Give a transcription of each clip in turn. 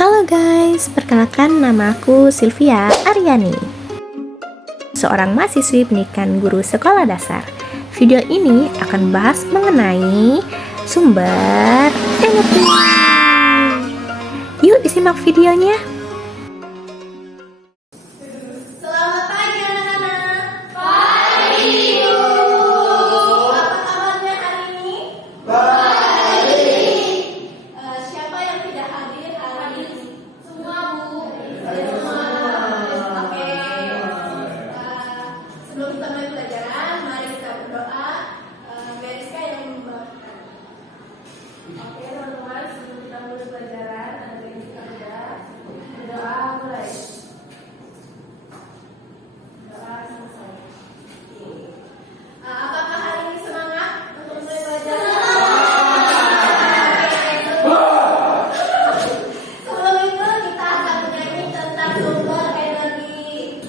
Halo guys, perkenalkan nama aku Sylvia Aryani, seorang mahasiswi pendidikan guru sekolah dasar. Video ini akan bahas mengenai sumber energi. Yuk disimak videonya. Selamat pagi anak-anak. Pagi Bu. Apa kabarnya hari ini? Baik. Siapa yang tidak hadir hari ini? Semua Bu. Semua. Oke. Sebelum kita mulai pelajaran, mari kita berdoa. Meriska yang membawakan. Oke teman-teman, sebelum kita mulai pelajaran, nanti kita berdoa mulai. Apakah hari ini semangat untuk mulai belajar? Sebelum itu kita akan menyanyi tentang sumber energi.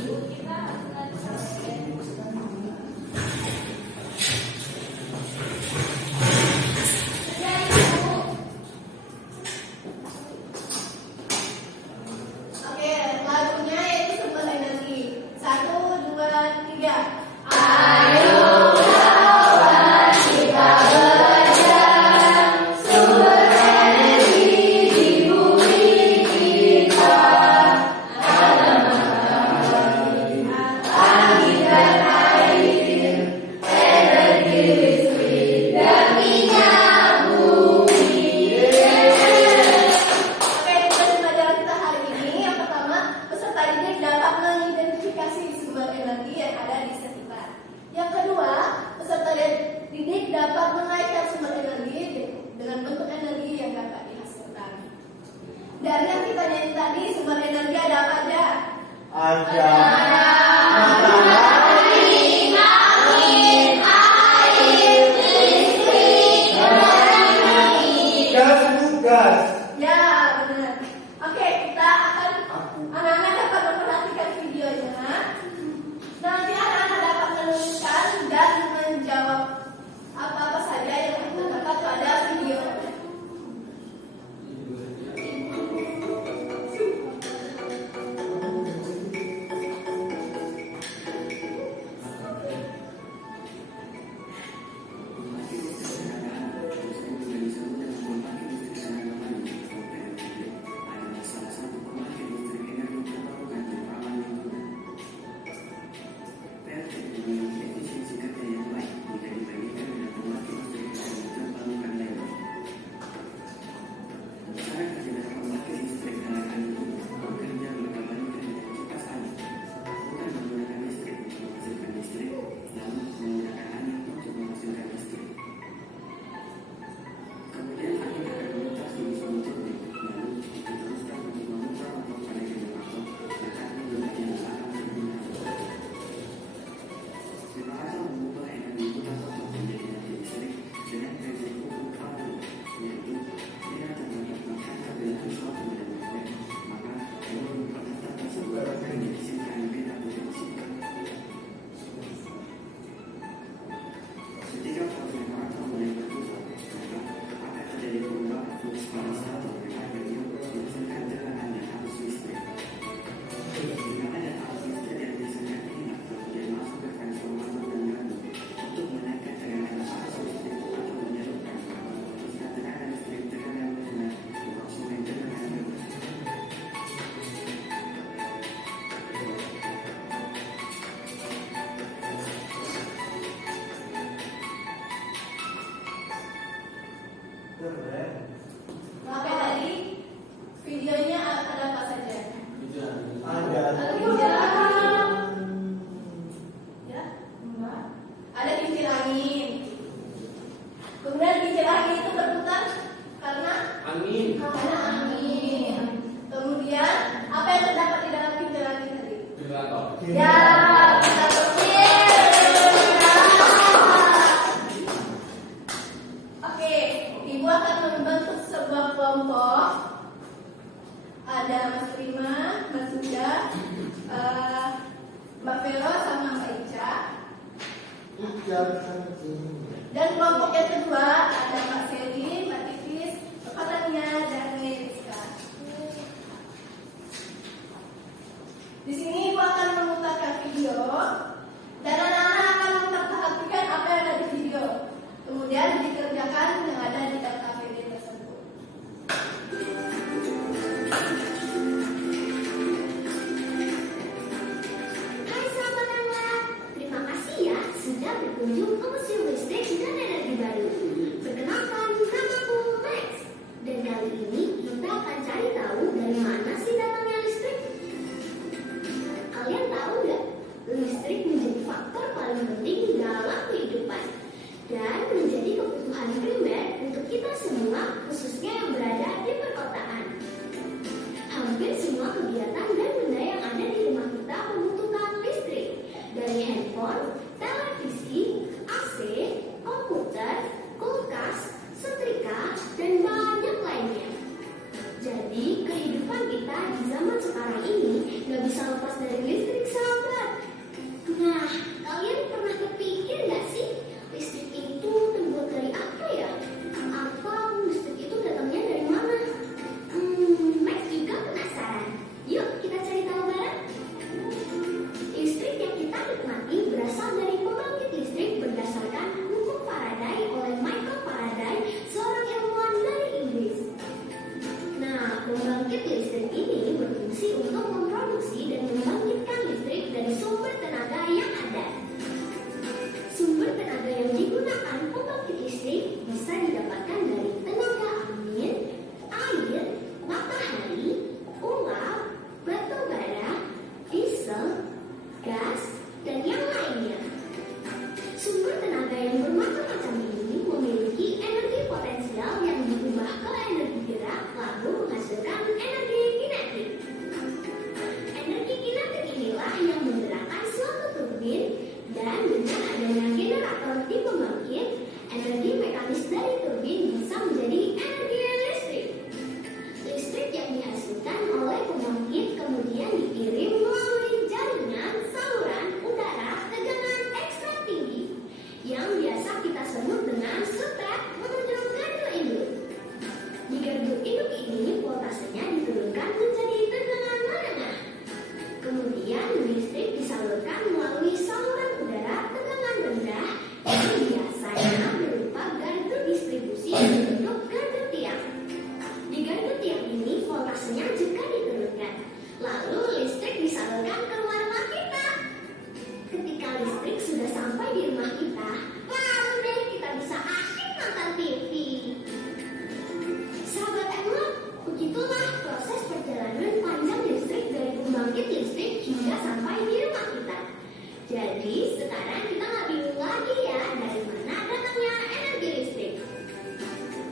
Oke, lagunya yaitu sumber energi. 1, 2, 3. Oke, tugas pelajaran kita hari ini yang pertama, peserta didik dapat mengidentifikasi sumber energi yang ada di sekitar. Yang kedua, peserta didik dapat mengaitkan sumber energi dengan bentuk energi yang dapat dihasilkan. Dari yang kita nyanyi tadi, sumber energi ada apa aja? Ada gas. Ya, benar. Oke, kita akan anak-anak dapat memperhatikan videonya. Nanti anak-anak dapat menuliskan dan menjawab apa-apa saja yang terdapat pada video. Oke, tadi videonya ada apa saja? Ya, ada kincir angin. Kemudian kincir angin itu berputar karena angin. Kemudian apa yang terdapat di dalam kincir angin tadi? Ya, ventilator kecil. Oke, Ibu akan membentuk sebuah kelompok. Ada Mas Prima, Mas Suda, Mbak Vero sama Mbak Ica. Dan kelompok yang kedua ada Mbak Seli, Mbak Titis, Mbak Tania, dan Meriska. Di sini Ibu akan memutarkan video dan anak-anak akan memperhatikan apa yang ada di video. Kemudian dikerjakan yang ada di LKPD tersebut. Hai sahabat-sahabat, terima kasih ya sudah berkunjung ke Museum Listrik dan Energi Baru. Perkenalkan, namaku Max. Dan kali ini kita akan cari tahu dari mana sih datangnya listrik. Kalian tahu nggak? Listrik menjadi faktor paling penting dalam kehidupan dan menjadi kebutuhan primer untuk kita semua, khususnya yang berada di perkotaan. Hampir semua kegiatan dan benda yang ada di rumah kita membutuhkan listrik, dari handphone, televisi, AC, komputer, kulkas, setrika, dan banyak lainnya. Jadi, kehidupan kita di zaman sekarang ini nggak bisa lepas dari listrik, sahabat. Nah, kalian pernah kepikir nggak sih, listrik itu terbuat dari apa ya? Atau listrik itu datangnya dari mana? Max juga penasaran. Yuk kita cari tahu bareng. Listrik yang kita nikmati berasal dari pembangkit listrik berdasarkan hukum Faraday oleh Michael Faraday, seorang ilmuwan dari Inggris. Nah, pembangkit listrik ini berfungsi untuk memproduksi dan membangkitkan listrik dari sumber tenaga yang ada. Sumber tenaga yang digunakan pembangkit listrik bisa didapatkan dari tenaga angin, air, matahari, uap, batu bara, diesel, gas, dan yang lainnya. Sumber tenaga yang bermacam-macam ini memiliki energi potensial yang diubah ke energi gerak lalu menghasilkan energi kinetik. Energi kinetik inilah yang menggerakkan suatu turbin dan dengan adanya generator di pembangkit, energi mekanis dari turbin bisa menjadi energi listrik. Listrik yang dihasilkan oleh pembangkit kemudian dikirim melalui jaringan saluran udara tegangan ekstra tinggi yang biasa kita sebut dengan sutet menuju gardu induk. Di gardu induk ini voltasenya diturunkan menjadi tegangan menengah. Kemudian listrik disalurkan melalui saluran udara tegangan rendah yang biasanya berupa gardu distribusi berbentuk gardu tiang. Di gardu tiang ini voltasenya juga diturunkan. Lalu listrik disalurkan ke rumah kita. Ketika listrik sudah sampai di rumah kita, baru deh kita bisa asyik nonton TV. Sahabat Emlok, begitulah proses perjalanan panjang listrik dari pembangkit listrik hingga sampai di rumah kita. Jadi sekarang kita nggak bingung lagi ya dari mana datangnya energi listrik.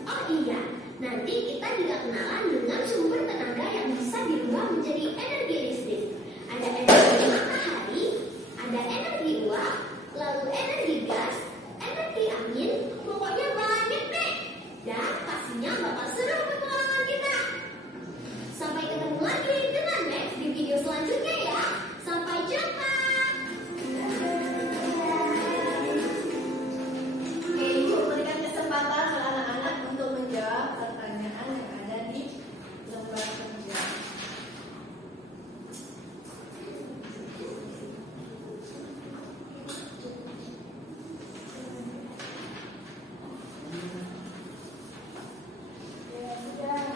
Oh iya, nanti kita juga kenalan dengan sumber tenaga yang bisa dirubah menjadi energi listrik. Ada energi matahari, ada energi uap, lalu energi gas, energi angin, pokoknya banyak deh. Dan pastinya bakal seru petualangan kita. Sampai ketemu lagi dengan Max di video selanjutnya ya. Sampai jumpa. Oke, Ibu berikan kesempatan ke anak-anak untuk menjawab pertanyaan yang ada di lembar kerja.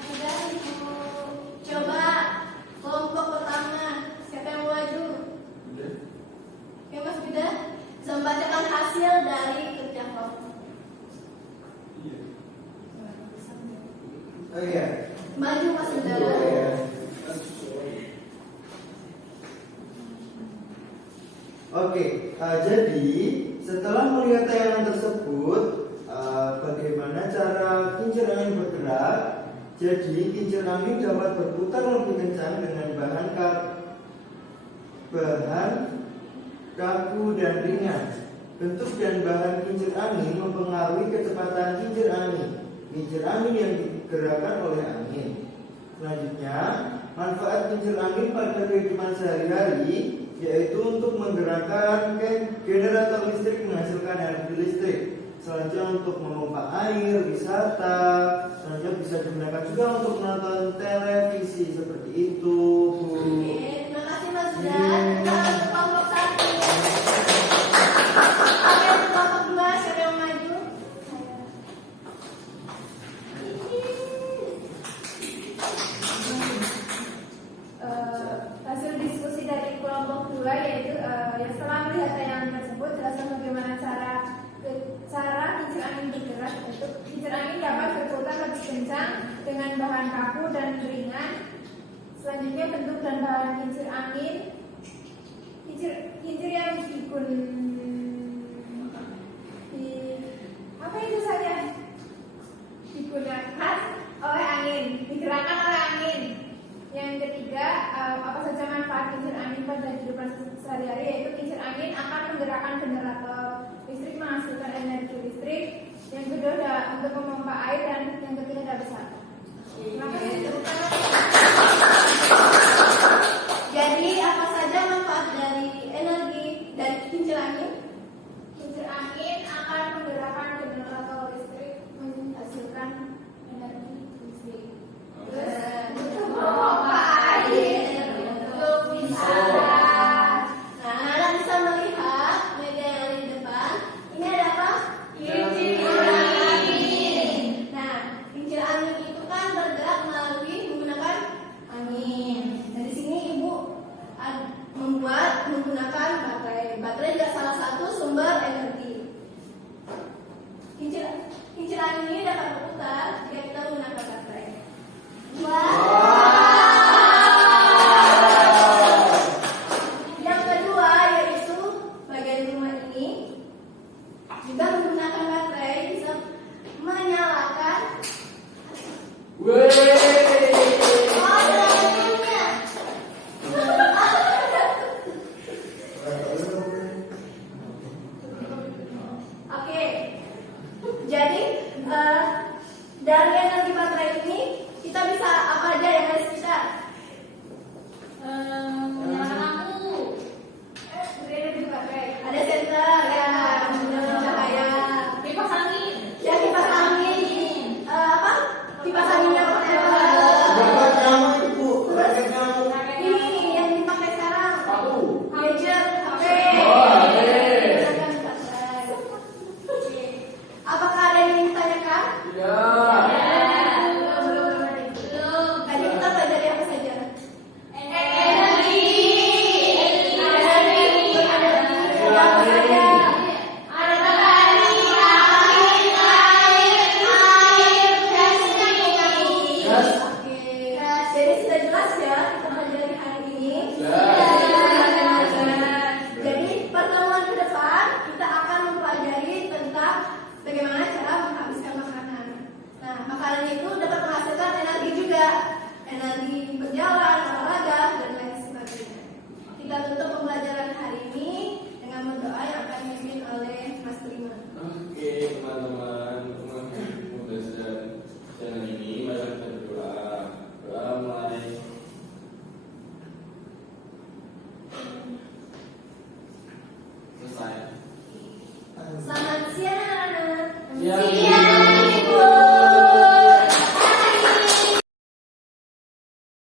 Sudah, Ibu. Coba kelompok pertama, siapa yang mau maju? Oke, Mas Bida, bisa membacakan hasil dari kerja kelompok. Oh iya. Maju Mas Bida. Oh iya. Oke, jadi setelah melihat tayangan tersebut, bagaimana cara kincir angin bergerak? Jadi kincir angin dapat berputar lebih kencang dengan bahan kaku dan ringan. Bentuk dan bahan kincir angin mempengaruhi kecepatan kincir angin. Kincir angin yang digerakkan oleh angin. Selanjutnya, manfaat kincir angin pada kehidupan sehari-hari yaitu untuk menggerakkan generator listrik menghasilkan energi listrik. Selanjutnya untuk memompa air, wisata. Selanjutnya bisa digunakan juga untuk menonton televisi seperti itu, Bu. Oke, terima kasih Mas Bida. kedua yaitu yang setelah melihat tayangan tersebut, jelaskan bagaimana cara kincir angin bergerak. Untuk kincir angin dapat berputar lebih kencang dengan bahan kaku dan ringan. Selanjutnya bentuk dan bahan kincir angin. Kincir yang digunakan oleh angin, digerakkan oleh angin. Yang ketiga, apa saja manfaat kincir angin pada kehidupan sehari-hari, yaitu kincir angin akan menggerakkan generator listrik menghasilkan energi listrik. Yang kedua untuk memompa air, dan yang ketiga ada wisata. Terima kasih. Jadi apa saja manfaat dari energi dari kincir angin? Kincir angin akan menggerakkan generator listrik menghasilkan energi listrik. Terus untuk memompa air, untuk wisata. Nah, anak bisa melihat media yang ada di depan. Ini ada apa? Kincir angin. Nah, kincir angin itu kan bergerak melalui menggunakan angin. Dari sini ibu menggunakan baterai. Baterai adalah salah satu sumber energi. Kincir angin ini dapat berputar jika kita menggunakan baterai. Yang kedua yaitu bagian rumah ini juga menggunakan baterai bisa menyalakan. Oke, jadi dari energi baterai ini kita bisa apa aja yang ada di sekitar? Menyalakan lampu. Dari energi baterai. Ada senter ya, menyalakan cahaya. Kipas angin. Ya, kipas angin. Apa? Kipas angin yang pakai apa? Terus ini yang dipakai sekarang. Gadget, HP. Apakah ada yang ingin ditanyakan? Tadi kita pelajari apa saja? Energi. Ada matahari, angin, air, gas, minyak. Oke. Jadi sudah jelas ya kita pelajari hari ini. Jadi pertemuan ke depan kita akan mempelajari tentang bagaimana cara menghabiskan makanan. Nah, makanan itu dapat menghasilkan energi juga, energi berjalan, olahraga, dan lain sebagainya. Kita tutup pembelajaran hari ini dengan berdoa yang akan dipimpin oleh Mas Prima. Oke teman-teman, mudah channel ini mari kita berdoa. Doa mulai. Selesai. Selamat siang anak-anak. Siang.